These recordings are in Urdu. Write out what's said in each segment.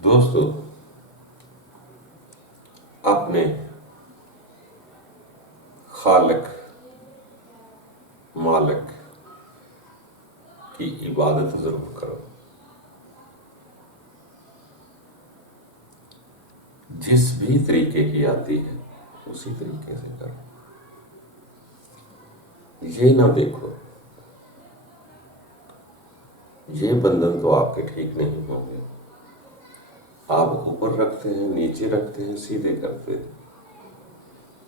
دوستو، اپنے خالق مالک کی عبادت ضرور کرو۔ جس بھی طریقے کی آتی ہے اسی طریقے سے کرو۔ یہ نہ دیکھو یہ بندھن تو آپ کے ٹھیک نہیں ہوں گے، آپ اوپر رکھتے ہیں، نیچے رکھتے ہیں، سیدھے کرتے ہیں،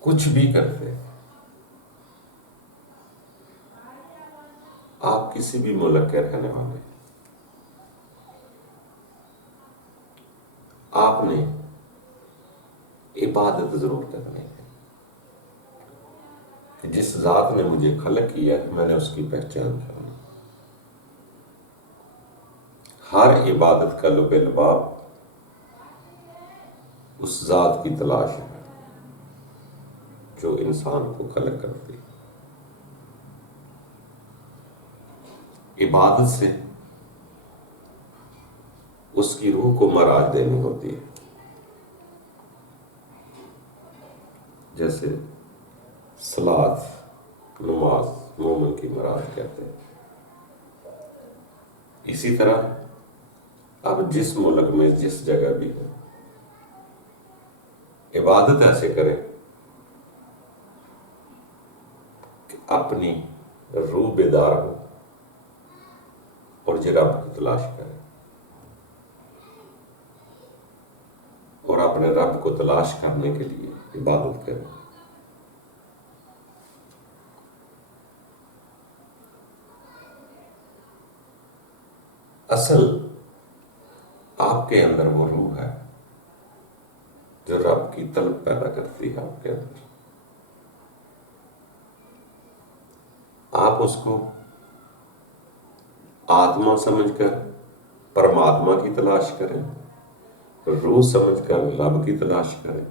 کچھ بھی کرتے ہیں۔ آپ کسی بھی ملک کے رہنے والے، آپ نے عبادت ضرور کرنی ہے کہ جس ذات نے مجھے خلق کیا ہے میں نے اس کی پہچان کرنی۔ ہر عبادت کا لب لباب اس ذات کی تلاش ہے جو انسان کو خلق کرتی ہے۔ عبادت سے اس کی روح کو معراج دینی ہوتی ہے، جیسے صلاۃ نماز مومن کی معراج کہتے ہیں۔ اسی طرح اب جس ملک میں جس جگہ بھی ہو، عبادت ایسے کریں کہ اپنی روح بیدار ہو اور یہ رب کی تلاش کرے، اور اپنے رب کو تلاش کرنے کے لیے عبادت کرے۔ اصل آپ کے اندر وہ روح ہے جو رب کی طلب پیدا کرتی ہے آپ کے اندر۔ آپ اس کو آتما سمجھ کر پرماتما کی تلاش کریں، روح سمجھ کر رب کی تلاش کریں،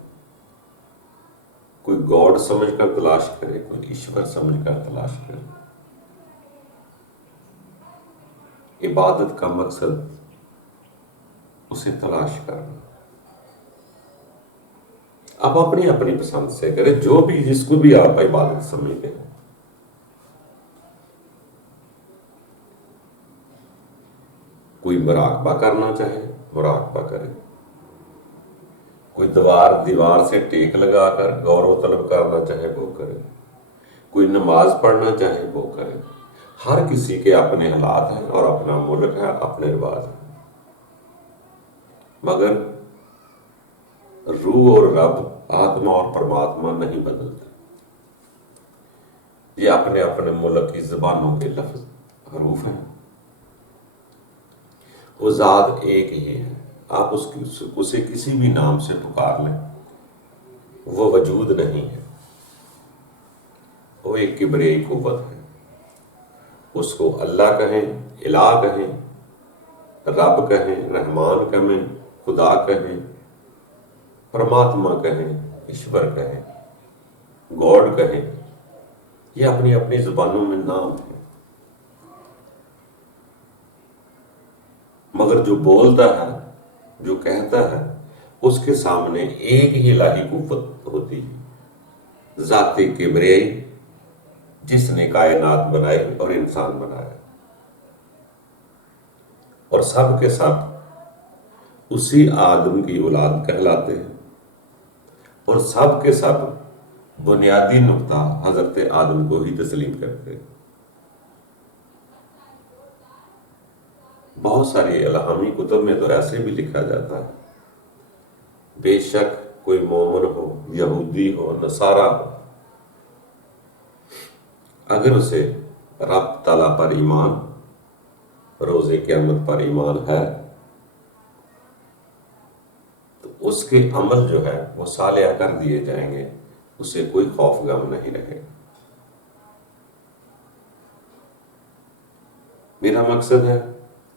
کوئی گاڈ سمجھ کر تلاش کرے، کوئی ایشور سمجھ کر تلاش کرے۔ عبادت کا مقصد اسے تلاش کرنا۔ آپ اپنی اپنی پسند سے کریں، جو بھی جس کو بھی آپ عبادت سمجھتے ہیں۔ کوئی مراقبہ کرنا چاہے مراقبہ کرے، کوئی دیوار سے ٹیک لگا کر غور و طلب کرنا چاہے وہ کرے، کوئی نماز پڑھنا چاہے وہ کرے۔ ہر کسی کے اپنے حالات ہیں اور اپنا ملک ہے، اپنے رواج ہیں، مگر روح اور رب، آتما اور پرماتما نہیں بدلتے۔ یہ اپنے اپنے ملک کی زبانوں کے لفظ حروف ہیں، وہ ذات ایک ہی ہے۔ آپ اسے کسی بھی نام سے پکار لیں، وہ وجود نہیں ہے، وہ ایک کبریائی قوت ہے۔ اس کو اللہ کہیں، الہ کہیں، رب کہیں، رحمان کہیں، خدا کہیں، پرماتما کہیں، ایشور کہیں، گاڈ کہیں، یہ اپنی اپنی زبانوں میں نام ہے۔ مگر جو بولتا ہے، جو کہتا ہے، اس کے سامنے ایک ہی الہی قوت ہوتی ہے، ذات کبریائی، جس نے کائنات بنائی اور انسان بنایا، اور سب کے سب اسی آدم کی اولاد کہلاتے ہیں، اور سب کے سب بنیادی نقطہ حضرت آدم کو ہی تسلیم کرتے ہیں۔ بہت ساری الہامی کتب میں تو ایسے بھی لکھا جاتا ہے، بے شک کوئی مومن ہو، یہودی ہو، نصارہ ہو، اگر اسے رب تعالیٰ پر ایمان، روز قیامت پر ایمان ہے، تو اس کے عمل جو ہے وہ صالح کر دیے جائیں گے، اسے کوئی خوف غم نہیں رہے گا۔ میرا مقصد ہے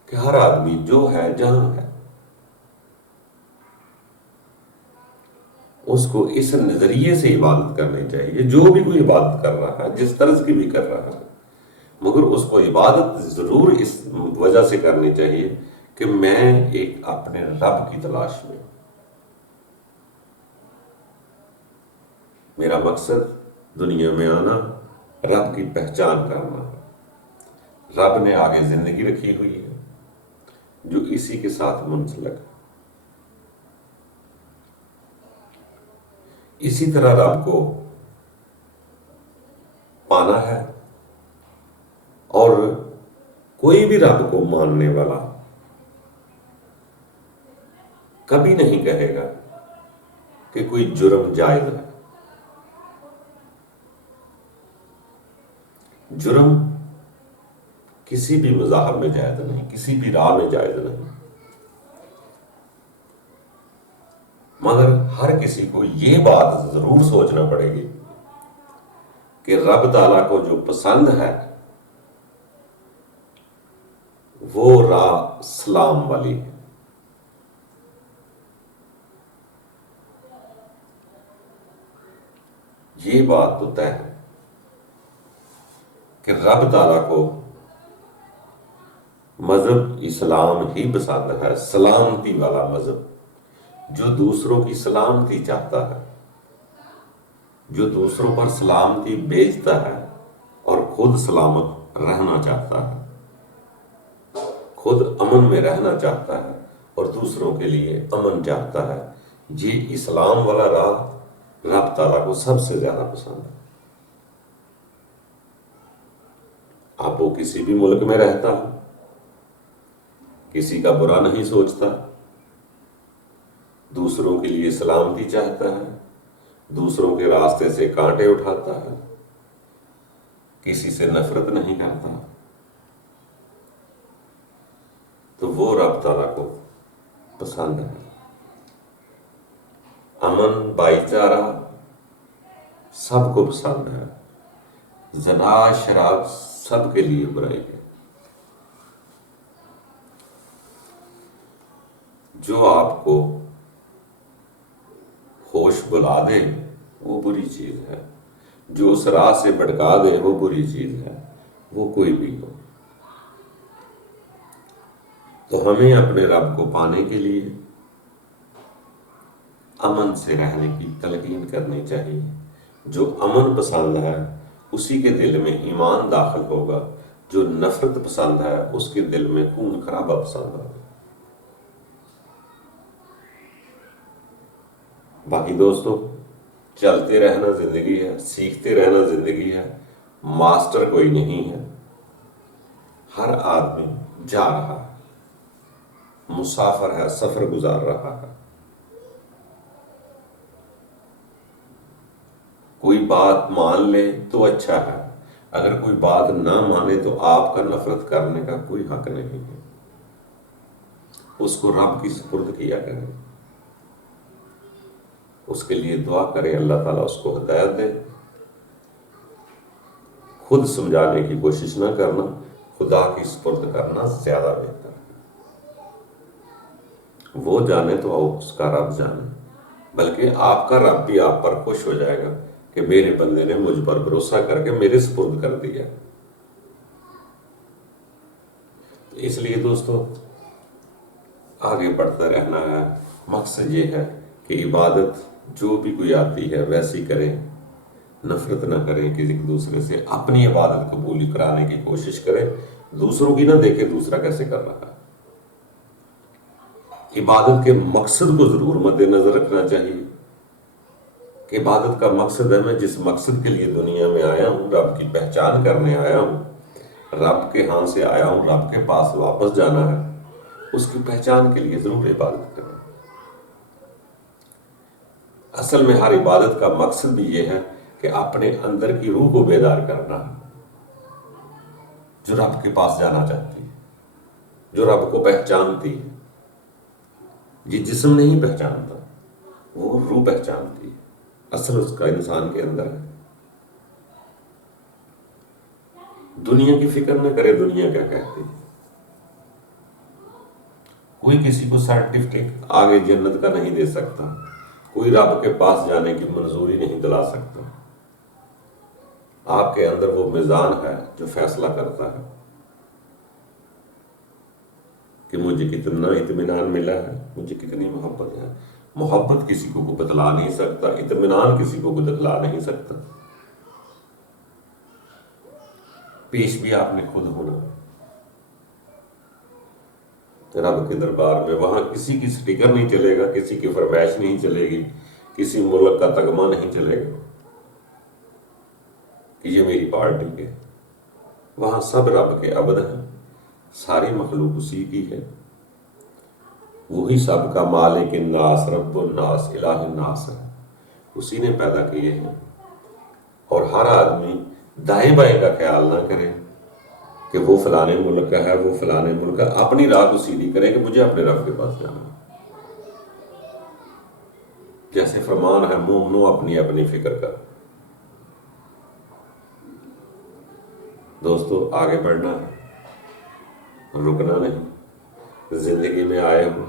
کہ ہر آدمی جو ہے جہاں ہے اس کو اس نظریے سے عبادت کرنی چاہیے، جو بھی کوئی عبادت کر رہا ہے، جس طرز کی بھی کر رہا ہے، مگر اس کو عبادت ضرور اس وجہ سے کرنی چاہیے کہ میں ایک اپنے رب کی تلاش میں ہوں۔ میرا مقصد دنیا میں آنا رب کی پہچان کرنا ہے۔ رب نے آگے زندگی رکھی ہوئی ہے جو اسی کے ساتھ منسلک ہے۔ اسی طرح رب کو پانا ہے، اور کوئی بھی رب کو ماننے والا کبھی نہیں کہے گا کہ کوئی جرم جائز ہے۔ جرم کسی بھی مذہب میں جائز نہیں، کسی بھی راہ میں جائز نہیں، مگر ہر کسی کو یہ بات ضرور سوچنا پڑے گی کہ رب تعالیٰ کو جو پسند ہے وہ راہ سلام والی ہے۔ یہ بات تو طے ہے کہ رب تعالیٰ کو مذہب اسلام ہی پسند ہے، سلامتی والا مذہب جو دوسروں کی سلامتی چاہتا ہے، جو دوسروں پر سلامتی بیچتا ہے اور خود سلامت رہنا چاہتا ہے، خود امن میں رہنا چاہتا ہے اور دوسروں کے لیے امن چاہتا ہے۔ یہ اسلام والا راہ رب تعالیٰ کو سب سے زیادہ پسند ہے۔ آپ وہ کسی بھی ملک میں رہتا ہو، کسی کا برا نہیں سوچتا، دوسروں کے لیے سلامتی چاہتا ہے، دوسروں کے راستے سے کانٹے اٹھاتا ہے، کسی سے نفرت نہیں کرتا، تو وہ رب تعالیٰ کو پسند ہے۔ امن، بھائی چارہ سب کو پسند ہے۔ زنا، شراب سب کے لیے برائی ہے۔ جو آپ کو ہوش بلا دے وہ بری چیز ہے، جو اس راہ سے بھٹکا دے وہ بری چیز ہے، وہ کوئی بھی ہو۔ تو ہمیں اپنے رب کو پانے کے لیے امن سے رہنے کی تلقین کرنی چاہیے۔ جو امن پسند ہے اسی کے دل میں ایمان داخل ہوگا، جو نفرت پسند ہے اس کے دل میں خون خرابہ پسند ہوگا۔ باقی دوستو، چلتے رہنا زندگی ہے، سیکھتے رہنا زندگی ہے، ماسٹر کوئی نہیں ہے۔ ہر آدمی جا رہا ہے، مسافر ہے، سفر گزار رہا ہے۔ کوئی بات مان لے تو اچھا ہے، اگر کوئی بات نہ مانے تو آپ کا نفرت کرنے کا کوئی حق نہیں ہے۔ اس کو رب کی سپرد کیا کرے، اس کے لیے دعا کرے، اللہ تعالیٰ اس کو ہدایت دے۔ خود سمجھانے کی کوشش نہ کرنا، خدا کی سپرد کرنا زیادہ بہتر ہے۔ وہ جانے تو اس کا رب جانے، بلکہ آپ کا رب بھی آپ پر خوش ہو جائے گا کہ میرے بندے نے مجھ پر بھروسہ کر کے میرے سپرد کر دیا۔ اس لیے دوستو، آگے بڑھتا رہنا ہے۔ مقصد یہ ہے کہ عبادت جو بھی کوئی آتی ہے ویسی کریں، نفرت نہ کریں کسی دوسرے سے، اپنی عبادت قبول کرانے کی کوشش کریں، دوسروں کی نہ دیکھیں دوسرا کیسے کر رہا ہے۔ عبادت کے مقصد کو ضرور مد نظر رکھنا چاہیے کہ عبادت کا مقصد ہے، میں جس مقصد کے لیے دنیا میں آیا ہوں، رب کی پہچان کرنے آیا ہوں، رب کے ہاں سے آیا ہوں، رب کے پاس واپس جانا ہے، اس کی پہچان کے لیے ضرور عبادت کریں۔ اصل میں ہر عبادت کا مقصد بھی یہ ہے کہ اپنے اندر کی روح کو بیدار کرنا ہے، جو رب کے پاس جانا چاہتی ہے، جو رب کو پہچانتی ہے۔ یہ جسم نہیں پہچانتا، وہ روح پہچانتی ہے، اصل اس کا انسان کے اندر ہے۔ دنیا کی فکر نہ کرے دنیا کیا کہتی ہے۔ کوئی کسی کو سرٹیفکیٹ آگے جنت کا نہیں دے سکتا، کوئی رب کے پاس جانے کی منظوری نہیں دلا سکتا۔ آپ کے اندر وہ میزان ہے جو فیصلہ کرتا ہے کہ مجھے کتنا اطمینان ملا ہے، مجھے کتنی محبت ہے۔ محبت کسی کو بتلا نہیں سکتا، اطمینان کسی کو بتلا نہیں سکتا، پیش بھی آپ نے خود ہونا رب کے دربار میں۔ وہاں کسی کی سٹیکر نہیں چلے گا، کسی کی فرمائش نہیں چلے گی، کسی ملک کا تگمہ نہیں چلے گا کہ یہ میری پارٹی کے۔ وہاں سب رب کے عبد ہیں، ساری مخلوق اسی کی ہے، وہی سب کا مالک الناس رب الناس الہ الناس ہے، اسی نے پیدا کیے ہیں۔ اور ہر آدمی دائیں بائیں کا خیال نہ کرے کہ وہ فلانے ملک کا ہے، وہ فلانے ملک کا، اپنی راہ کو سیدھی کرے کہ مجھے اپنے رب کے پاس جانا ہے۔ جیسے فرمان ہے مومنو اپنی اپنی فکر کر۔ دوستو آگے بڑھنا ہے، رکنا نہیں۔ زندگی میں آئے ہو،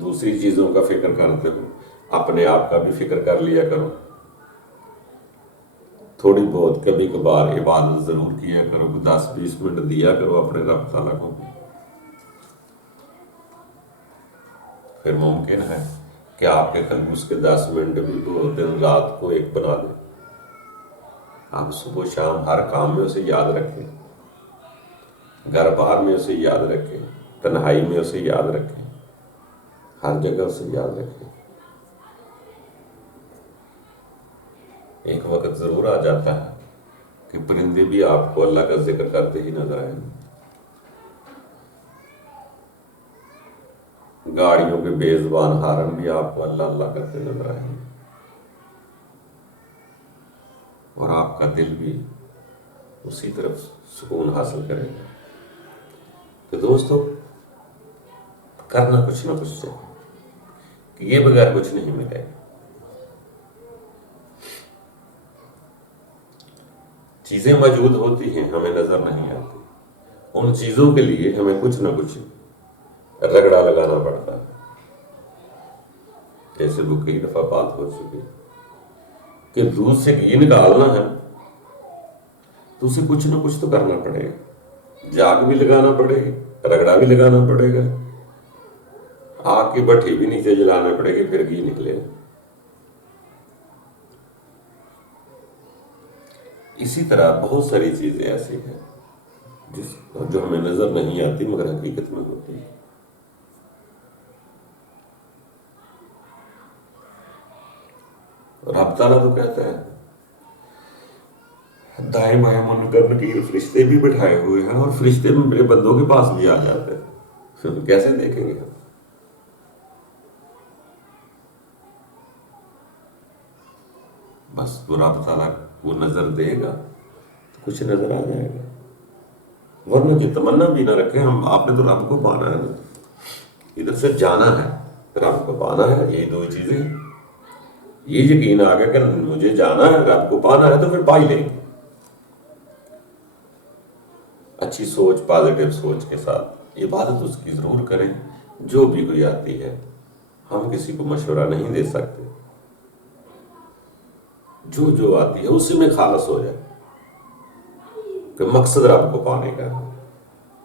دوسری چیزوں کا فکر کرتے ہو، اپنے آپ کا بھی فکر کر لیا کرو۔ تھوڑی بہت کبھی کبھار عبادت ضرور کیا کرو، 10-20 منٹ دیا کرو اپنے رب تعالیٰ کو۔ پھر ممکن ہے کہ آپ کے خلوص کے 10 منٹ بھی وہ دن رات کو ایک بنا دیں۔ آپ صبح و شام ہر کام میں اسے یاد رکھیں، گھر بار میں اسے یاد رکھیں، تنہائی میں اسے یاد رکھیں، ہر جگہ اسے یاد رکھیں۔ ایک وقت ضرور آ جاتا ہے کہ پرندے بھی آپ کو اللہ کا ذکر کرتے ہی نظر آئیں گے، گاڑیوں کے بے زبان ہارن بھی آپ کو اللہ اللہ کرتے نظر آئیں گے، اور آپ کا دل بھی اسی طرف سکون حاصل کرے گا۔ تو دوستو کرنا کچھ نہ کچھ چاہیے کہ یہ بغیر کچھ نہیں ملے گا۔ چیزیں موجود ہوتی ہیں، ہمیں نظر نہیں آتی، ان چیزوں کے لیے ہمیں کچھ نہ کچھ رگڑا لگانا پڑتا ہے۔ جیسے وہ کئی دفعہ بات ہو چکی کہ دودھ سے گھی نکالنا ہے تو اسے کچھ نہ کچھ تو کرنا پڑے گا، جاگ بھی لگانا پڑے گی، رگڑا بھی لگانا پڑے گا، آگ کی بھٹی بھی نیچے جلانا پڑے گی، پھر گھی نکلے گا۔ اسی طرح بہت ساری چیزیں ایسی ہیں جو ہمیں نظر نہیں آتی مگر حقیقت میں ہوتی ہیں۔ رب تعالیٰ تو کہتا ہے دائیں بائیں منکر نکیر فرشتے بھی بٹھائے ہوئے ہیں، اور فرشتے میرے بندوں کے پاس بھی آ جاتے ہیں، کیسے دیکھیں گے ہم؟ بس وہ رب تعالیٰ وہ نظر دے گا تو کچھ نظر آ جائے گا، ورنہ کی تمنا بھی نہ رکھیں ہم، آپ نے تو رب کو پانا ہے نا، ادھر سے جانا ہے، رب کو پانا ہے، یہی دو چیزیں۔ یہ یقین آ گیا کہ مجھے جانا ہے، رب کو پانا ہے، تو پھر پا ہی لیں گے۔ اچھی سوچ، پازیٹیو سوچ کے ساتھ عبادت اس کی ضرور کریں۔ جو بھی کوئی آتی ہے، ہم کسی کو مشورہ نہیں دے سکتے، جو آتی ہے اسی میں خالص ہو جائے کہ مقصد رب کو پانے کا ہے۔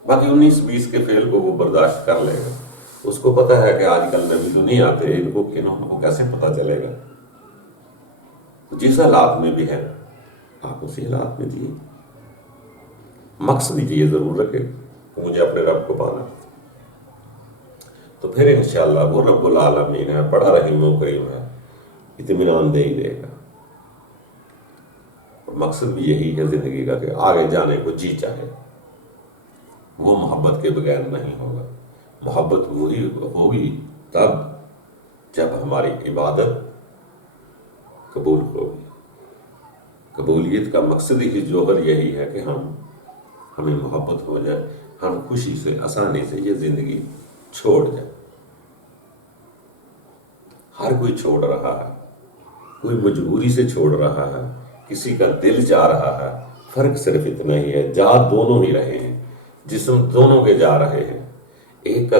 باقی 19-20 کے فعل کو وہ برداشت کر لے گا، اس کو پتہ ہے کہ آج کل نبی تو نہیں آتے، ان کو کیسے پتہ چلے گا؟ جس حالات میں بھی ہے آپ اسی حالات میں دیے، مقصد یہ ضرور رکھے کہ مجھے اپنے رب کو پانا، تو پھر انشاءاللہ وہ رب العالمین ہے، بڑا رحیم و کریم ہے، اطمینان دے ہی دے گا۔ مقصد بھی یہی ہے زندگی کا کہ آگے جانے کو جی چاہے، وہ محبت کے بغیر نہیں ہوگا۔ محبت وہی ہوگی تب جب ہماری عبادت قبول ہوگی۔ قبولیت کا مقصد ہی جوہر یہی ہے کہ ہمیں محبت ہو جائے، ہم خوشی سے آسانی سے یہ زندگی چھوڑ جائیں۔ ہر کوئی چھوڑ رہا ہے، کوئی مجبوری سے چھوڑ رہا ہے، کسی کا دل جا رہا ہے، فرق صرف اتنا ہی ہے، جا دونوں ہی رہے ہیں، جسم دونوں کے جا رہے ہیں۔ ایک کا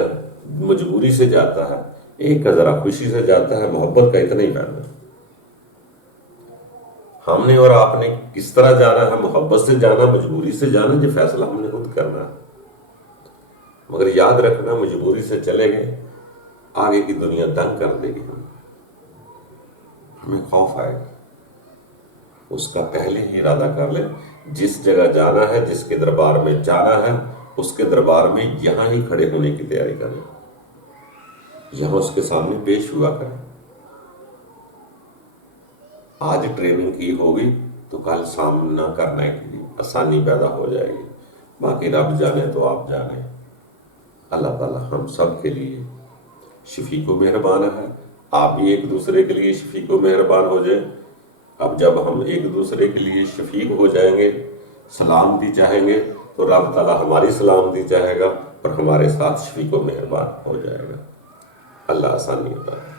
مجبوری سے جاتا ہے، ایک کا ذرا خوشی سے جاتا ہے، محبت کا اتنا ہی فائدہ ہے۔ ہم نے اور آپ نے کس طرح جانا ہے، محبت سے جانا، مجبوری سے جانا، یہ فیصلہ ہم نے خود کرنا ہے۔ مگر یاد رکھنا مجبوری سے چلے گئے، آگے کی دنیا دنگ کر دے گی، ہمیں خوف آئے گا۔ اس کا پہلے ہی ارادہ کر لیں، جس جگہ جانا ہے، جس کے دربار میں جانا ہے، اس کے دربار میں یہاں ہی کھڑے ہونے کی تیاری کریں، یہاں اس کے سامنے پیش ہوا کریں۔ آج ٹریننگ کی ہوگی تو کل سامنا کرنے کی آسانی پیدا ہو جائے گی۔ باقی رب جانے تو آپ جانے۔ اللہ تعالیٰ ہم سب کے لیے شفیع و مہربان ہے، آپ بھی ایک دوسرے کے لیے شفیع و مہربان ہو جائیں۔ اب جب ہم ایک دوسرے کے لیے شفیع ہو جائیں گے، سلامتی چاہیں گے، تو رب تعالیٰ ہماری سلامتی چاہے گا اور ہمارے ساتھ شفیع و مہربان ہو جائے گا۔ اللہ آسانی عطا کرے۔